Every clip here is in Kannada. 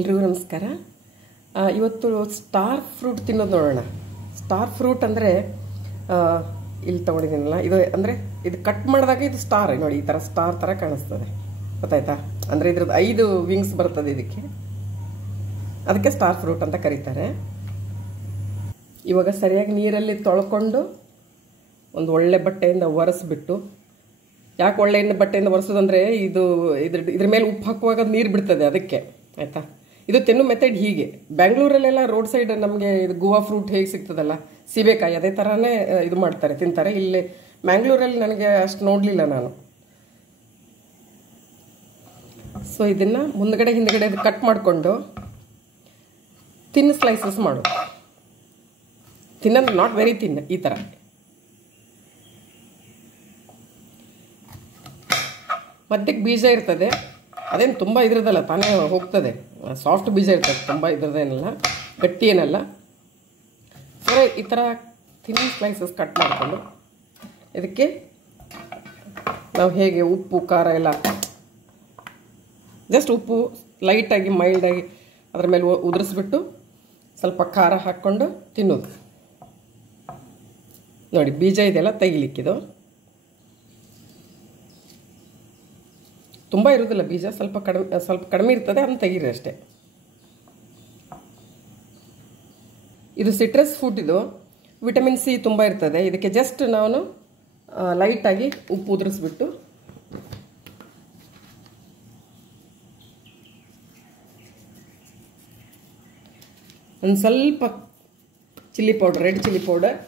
ಎಲ್ರಿಗೂ ನಮಸ್ಕಾರ. ಇವತ್ತು ಸ್ಟಾರ್ ಫ್ರೂಟ್ ತಿನ್ನೋದು ನೋಡೋಣ. ಸ್ಟಾರ್ ಫ್ರೂಟ್ ಅಂದರೆ ಇಲ್ಲಿ ತೊಗೊಂಡಿದ್ದೀನಲ್ಲ, ಇದು ಅಂದರೆ ಇದು ಕಟ್ ಮಾಡಿದಾಗ ಇದು ಸ್ಟಾರ್ ನೋಡಿ, ಈ ಥರ ಸ್ಟಾರ್ ಥರ ಕಾಣಿಸ್ತದೆ, ಗೊತ್ತಾಯ್ತಾ? ಅಂದರೆ ಇದ್ರದ್ದು 5 ವಿಂಗ್ಸ್ ಬರ್ತದೆ ಇದಕ್ಕೆ, ಅದಕ್ಕೆ ಸ್ಟಾರ್ ಫ್ರೂಟ್ ಅಂತ ಕರೀತಾರೆ. ಇವಾಗ ಸರಿಯಾಗಿ ನೀರಲ್ಲಿ ತೊಳ್ಕೊಂಡು ಒಂದು ಒಳ್ಳೆ ಬಟ್ಟೆಯಿಂದ ಒರೆಸ್ಬಿಟ್ಟು, ಯಾಕೆ ಒಳ್ಳೆ ಬಟ್ಟೆಯಿಂದ ಒರೆಸೋದಂದರೆ ಇದ್ರ ಮೇಲೆ ಉಪ್ಪು ಹಾಕುವಾಗ ನೀರು ಬಿಡ್ತದೆ, ಅದಕ್ಕೆ. ಆಯಿತಾ? ಇದು ತಿನ್ನೋ ಮೆಥಡ್ ಹೀಗೆ. ಬ್ಯಾಂಗ್ಳೂರಲ್ಲೆಲ್ಲ ರೋಡ್ ಸೈಡ್ ನಮಗೆ ಇದು ಗುವಾ ಫ್ರೂಟ್ ಹೇಗೆ ಸಿಗ್ತದಲ್ಲ, ಸೀಬೆಕಾಯಿ, ಅದೇ ಥರನೇ ಇದು ಮಾಡ್ತಾರೆ, ತಿಂತಾರೆ. ಇಲ್ಲಿ ಮ್ಯಾಂಗ್ಳೂರಲ್ಲಿ ನನಗೆ ಅಷ್ಟು ನೋಡಲಿಲ್ಲ ನಾನು. ಸೊ ಇದನ್ನು ಮುಂದ್ಗಡೆ ಹಿಂದ್ಗಡೆ ಕಟ್ ಮಾಡಿಕೊಂಡು ತಿನ್ ಸ್ಲೈಸಸ್ ಮಾಡು. ತಿನ್ನಂದ್ರೆ ನಾಟ್ ವೆರಿ ತಿನ್, ಈ ಥರ. ಮಧ್ಯಕ್ಕೆ ಬೀಜ ಇರ್ತದೆ, ಅದೇನು ತುಂಬ ಇದ್ರದಲ್ಲ, ತಾನೇ ಹೋಗ್ತದೆ. ಸಾಫ್ಟ್ ಬೀಜ ಇರ್ತದೆ, ತುಂಬ ಇದ್ರದ್ದೇನಲ್ಲ, ಗಟ್ಟಿ ಏನಲ್ಲ. ಸರಿ, ಈ ಥರ ಥಿನ್ ಸ್ಲೈಸಸ್ ಕಟ್ ಮಾಡಿಕೊಂಡು ಇದಕ್ಕೆ ನಾವು ಹೇಗೆ ಉಪ್ಪು ಖಾರ ಎಲ್ಲ, ಜಸ್ಟ್ ಉಪ್ಪು ಲೈಟಾಗಿ ಮೈಲ್ಡಾಗಿ ಅದ್ರ ಮೇಲೆ ಉದುರಿಸ್ಬಿಟ್ಟು ಸ್ವಲ್ಪ ಖಾರ ಹಾಕ್ಕೊಂಡು ತಿನ್ನೋದು. ನೋಡಿ, ಬೀಜ ಇದೆಲ್ಲ ತೆಗಿಲಿಕ್ಕಿದು. ತುಂಬ ಇರೋದಿಲ್ಲ ಬೀಜ, ಸ್ವಲ್ಪ ಕಡಿಮೆ ಇರ್ತದೆ, ಅದನ್ನು ತೆಗೀರಿ ಅಷ್ಟೇ. ಇದು ಸಿಟ್ರಸ್ ಫ್ರೂಟ್, ಇದು ವಿಟಮಿನ್ ಸಿ ತುಂಬ ಇರ್ತದೆ. ಇದಕ್ಕೆ ಜಸ್ಟ್ ನಾನು ಲೈಟಾಗಿ ಉಪ್ಪು ಉದುರಿಸ್ಬಿಟ್ಟು ಒಂದು ಸ್ವಲ್ಪ chilli powder, red chilli powder,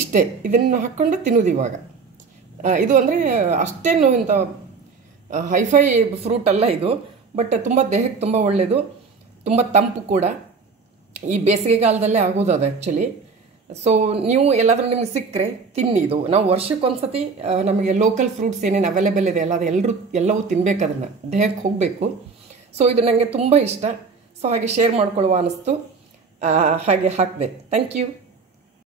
ಇಷ್ಟೇ. ಇದನ್ನು ಹಾಕ್ಕೊಂಡು ತಿನ್ನೋದು ಇವಾಗ. ಇದು ಅಂದರೆ ಅಷ್ಟೇನು ಇಂಥ ಹೈಫೈ ಫ್ರೂಟ್ ಅಲ್ಲ ಇದು, ಬಟ್ ತುಂಬ ದೇಹಕ್ಕೆ ತುಂಬ ಒಳ್ಳೆಯದು, ತುಂಬ ತಂಪು ಕೂಡ. ಈ ಬೇಸಿಗೆಗಾಲದಲ್ಲೇ ಆಗೋದು ಅದು ಆ್ಯಕ್ಚುಲಿ. ಸೊ ನೀವು ಎಲ್ಲಾದರೂ ನಿಮ್ಗೆ ಸಿಕ್ಕರೆ ತಿನ್ನಿ. ಇದು ನಾವು ವರ್ಷಕ್ಕೊಂದ್ಸತಿ ನಮಗೆ ಲೋಕಲ್ ಫ್ರೂಟ್ಸ್ ಏನೇನು ಅವೈಲೇಬಲ್ ಇದೆ ಅಲ್ಲ, ಅದು ಎಲ್ಲವೂ ತಿನ್ಬೇಕು, ಅದನ್ನು ದೇಹಕ್ಕೆ ಹೋಗಬೇಕು. ಸೊ ಇದು ನನಗೆ ತುಂಬ ಇಷ್ಟ. ಸೊ ಹಾಗೆ ಶೇರ್ ಮಾಡ್ಕೊಳ್ಳುವ ಅನ್ನಿಸ್ತು, ಹಾಗೆ ಹಾಕಿದೆ. Thank you.